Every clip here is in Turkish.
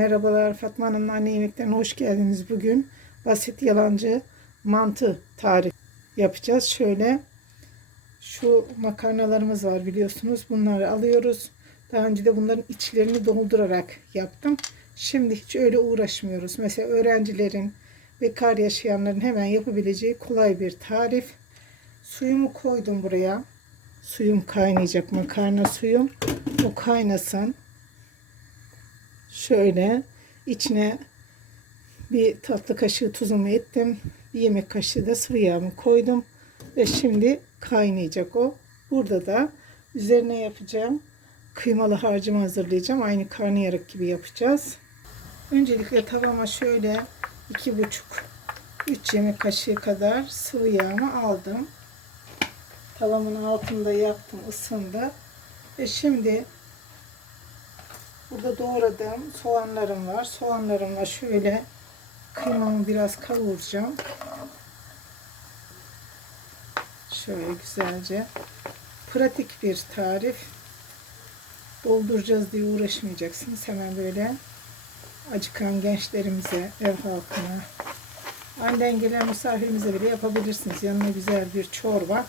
Merhabalar Fatma Hanım'ın anne yemeklerine hoş geldiniz. Bugün basit yalancı mantı tarif yapacağız. Şöyle şu makarnalarımız var biliyorsunuz. Bunları alıyoruz. Daha önce de bunların içlerini doldurarak yaptım. Şimdi hiç öyle uğraşmıyoruz. Mesela öğrencilerin, bekar yaşayanların hemen yapabileceği kolay bir tarif. Suyumu koydum buraya. Suyum kaynayacak makarna suyum. O kaynasın. Şöyle içine bir tatlı kaşığı tuzumu ettim. Bir yemek kaşığı da sıvı yağımı koydum. Ve şimdi kaynayacak o. Burada da üzerine yapacağım kıymalı harcımı hazırlayacağım. Aynı karnıyarık gibi yapacağız. Öncelikle tavama şöyle iki buçuk 3 yemek kaşığı kadar sıvı yağımı aldım. Tavamın altında yaktım, ısındı. Ve şimdi Burada doğradığım soğanlarım var. Soğanlarımla şöyle kıymamı biraz kavuracağım. Şöyle güzelce. Pratik bir tarif. Dolduracağız diye uğraşmayacaksınız. Hemen böyle acıkan gençlerimize, ev halkına, aniden gelen misafirimize bile yapabilirsiniz. Yanına güzel bir çorba.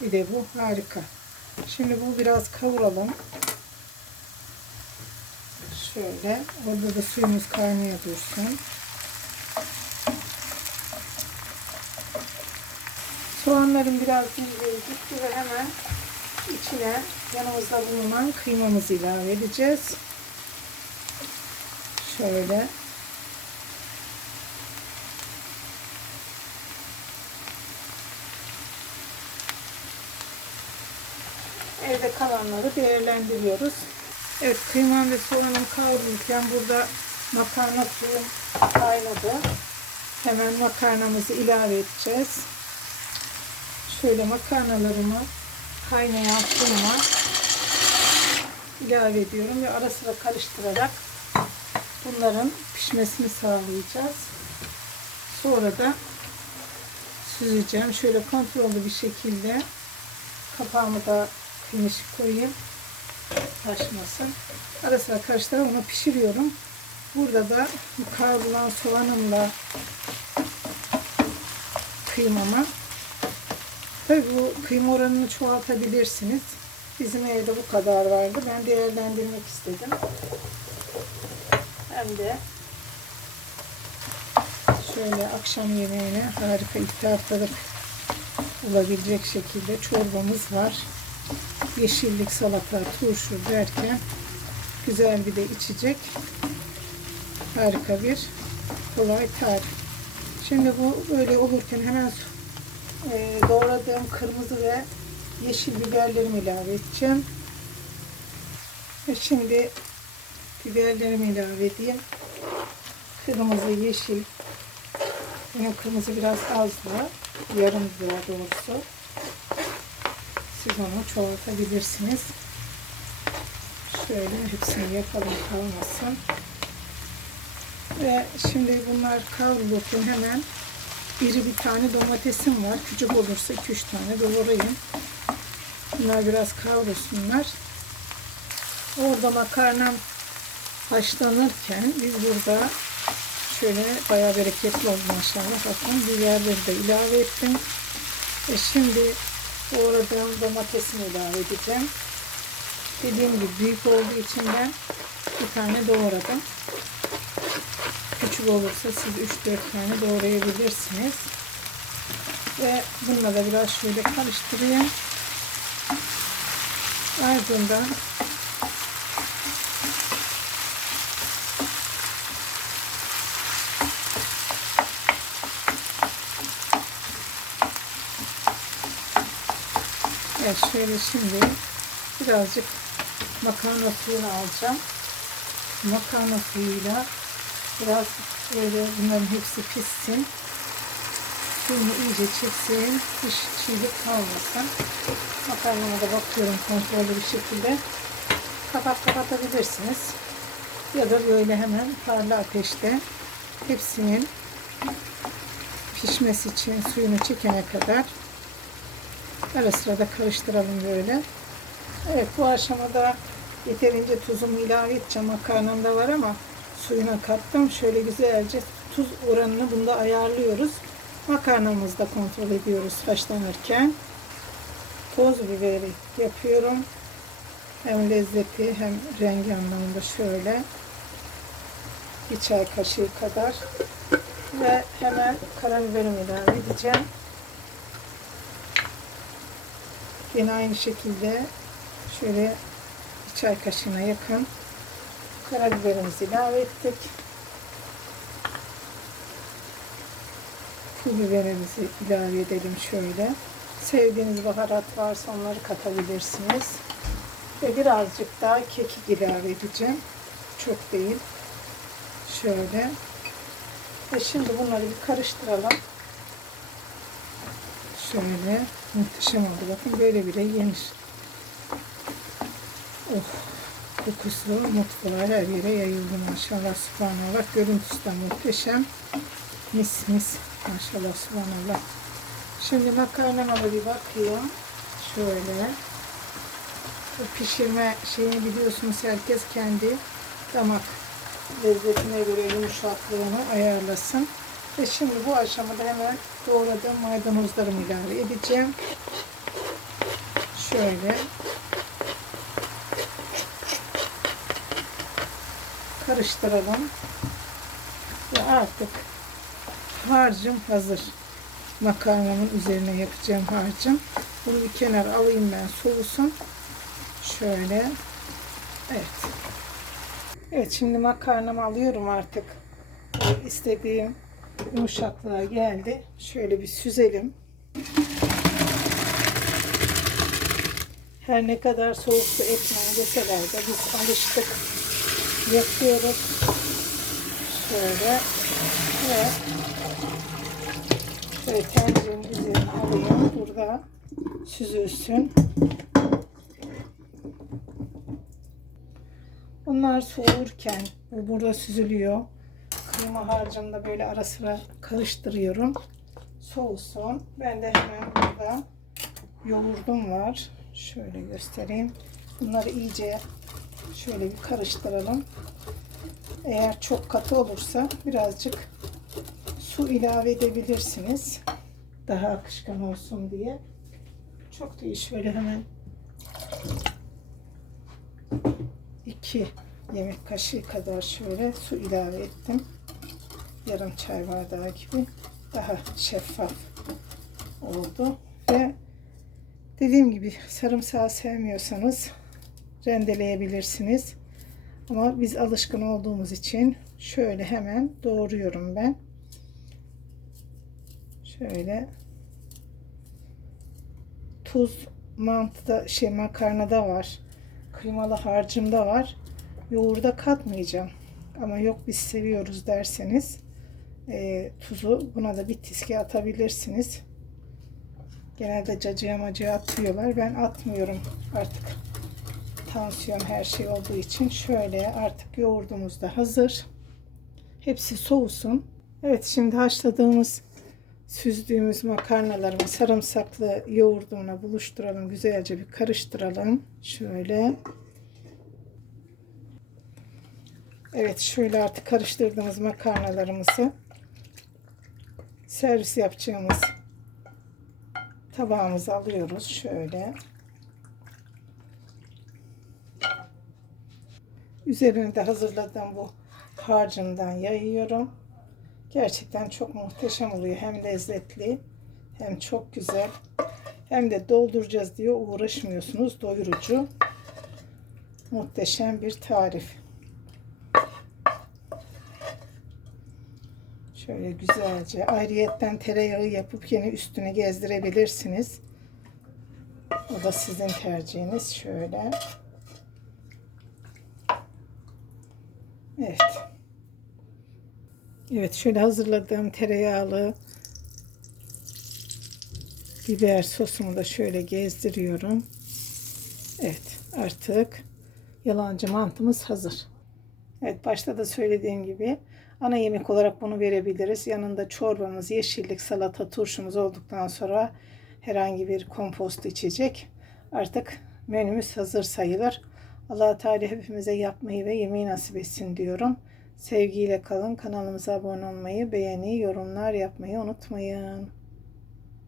Bir de bu harika. Şimdi bu biraz kavuralım. Şöyle. Orada da suyumuz kaynaya dursun. Soğanların biraz dizleri gitti ve hemen içine yanımızda bulunan kıymamızı ilave edeceğiz. Şöyle. Evde kalanları değerlendiriyoruz. Evet kıymam ve soğanım kavrulurken burada makarna suyum kaynadı. Hemen makarnamızı ilave edeceğiz. Şöyle makarnalarımı kaynayan suyuma ilave ediyorum ve ara sıra karıştırarak bunların pişmesini sağlayacağız. Sonra da süzeceğim. Şöyle kontrollü bir şekilde kapağımı da finişi koyayım taşmasın. Ara sıra karıştırarak onu pişiriyorum. Burada da kavrulan soğanımla kıymama. Tabi bu kıyma oranını çoğaltabilirsiniz. Bizim evde bu kadar vardı. Ben değerlendirmek istedim. Hem de şöyle akşam yemeğine harika iftarlık olabilecek şekilde çorbamız var yeşillik, salata, turşu derken güzel bir de içecek. Harika bir kolay tarif. Şimdi bu böyle olurken hemen e, doğradığım kırmızı ve yeşil biberlerimi ilave edeceğim. Ve şimdi biberlerimi ilave edeyim. Kırmızı, yeşil. Benim kırmızı biraz azdı. Yarım daha doğrusu siz onu çoğaltabilirsiniz. Şöyle hepsini yapalım kalmasın. Ve şimdi bunlar kavrulurken hemen biri bir tane domatesim var. Küçük olursa 2-3 tane doğrayın. Bunlar biraz kavrulsunlar. Orada makarnam haşlanırken biz burada şöyle bayağı bereketli oldu maşallah. Bakın biberleri de ilave ettim. E şimdi doğradığım domatesini ilave edeceğim. Dediğim gibi büyük olduğu için ben bir tane doğradım. Küçük olursa siz 3-4 tane doğrayabilirsiniz. Ve bununla da biraz şöyle karıştırayım. Ardından Evet şöyle şimdi birazcık makarna suyunu alacağım. Makarna suyuyla biraz böyle bunların hepsi pişsin. Suyunu iyice çeksin. Hiç çiğlik kalmasın. Makarnama da bakıyorum kontrollü bir şekilde. Kapat kapatabilirsiniz. Ya da böyle hemen parlı ateşte hepsinin pişmesi için suyunu çekene kadar Ara sıra karıştıralım böyle. Evet bu aşamada Yeterince tuzumu ilave edeceğim. Makarnam da var ama suyuna kattım. Şöyle güzelce tuz oranını bunda ayarlıyoruz. Makarnamızı da kontrol ediyoruz haşlanırken. Toz biberi yapıyorum. Hem lezzeti hem rengi anlamında şöyle bir çay kaşığı kadar ve hemen karabiberimi ilave edeceğim. Yine aynı şekilde şöyle bir çay kaşığına yakın karabiberimizi ilave ettik. Pul biberimizi ilave edelim şöyle. Sevdiğiniz baharat varsa onları katabilirsiniz. Ve birazcık daha kekik ilave edeceğim. Çok değil. Şöyle. Ve şimdi bunları bir karıştıralım. Şöyle muhteşem oldu. Bakın böyle bile yenir. Oh, kokusu mutfağa her yere yayıldı maşallah subhanallah. Görüntüsü de muhteşem. Mis mis maşallah subhanallah. Şimdi makarnama bir bakayım. Şöyle. Bu pişirme şeyini biliyorsunuz herkes kendi damak lezzetine göre yumuşaklığını ayarlasın. Ve şimdi bu aşamada hemen doğradığım maydanozlarımı ilave edeceğim. Şöyle karıştıralım. Ve artık harcım hazır. Makarnamın üzerine yapacağım harcım. Bunu bir kenar alayım ben soğusun. Şöyle. Evet. Evet şimdi makarnamı alıyorum artık. İstediğim yumuşaklığa geldi. Şöyle bir süzelim. Her ne kadar soğuk su ekmeği deseler de biz alıştık. Yapıyoruz. Şöyle. Ve şöyle tencerenin üzerine alayım. Burada süzülsün. Bunlar soğurken bu burada süzülüyor. Kıyma harcını da böyle ara sıra karıştırıyorum. Soğusun. Ben de hemen burada yoğurdum var. Şöyle göstereyim. Bunları iyice şöyle bir karıştıralım. Eğer çok katı olursa birazcık su ilave edebilirsiniz. Daha akışkan olsun diye. Çok değil şöyle hemen 2 yemek kaşığı kadar şöyle su ilave ettim. Yarım çay bardağı gibi daha şeffaf oldu ve dediğim gibi sarımsağı sevmiyorsanız rendeleyebilirsiniz. Ama biz alışkın olduğumuz için şöyle hemen doğruyorum ben. Şöyle tuz mantıda şey makarnada var. Kıymalı harcımda var. Yoğurda katmayacağım. Ama yok biz seviyoruz derseniz e, tuzu buna da bir tiske atabilirsiniz. Genelde cacıya macıya atıyorlar. Ben atmıyorum artık. Tansiyon her şey olduğu için şöyle artık yoğurdumuz da hazır. Hepsi soğusun. Evet şimdi haşladığımız süzdüğümüz makarnalarımı sarımsaklı yoğurdumla buluşturalım. Güzelce bir karıştıralım. Şöyle. Evet şöyle artık karıştırdığımız makarnalarımızı servis yapacağımız tabağımıza alıyoruz. Şöyle. Üzerine de hazırladığım bu harcından yayıyorum. Gerçekten çok muhteşem oluyor. Hem lezzetli hem çok güzel. Hem de dolduracağız diye uğraşmıyorsunuz. Doyurucu. Muhteşem bir tarif. Şöyle güzelce ayrıyetten tereyağı yapıp yine üstüne gezdirebilirsiniz. O da sizin tercihiniz. Şöyle. Evet. Evet şöyle hazırladığım tereyağlı biber sosumu da şöyle gezdiriyorum. Evet artık yalancı mantımız hazır. Evet başta da söylediğim gibi ana yemek olarak bunu verebiliriz. Yanında çorbamız, yeşillik, salata, turşumuz olduktan sonra herhangi bir kompost içecek. Artık menümüz hazır sayılır. allah Teala hepimize yapmayı ve yemeği nasip etsin diyorum. Sevgiyle kalın. Kanalımıza abone olmayı, beğeni, yorumlar yapmayı unutmayın.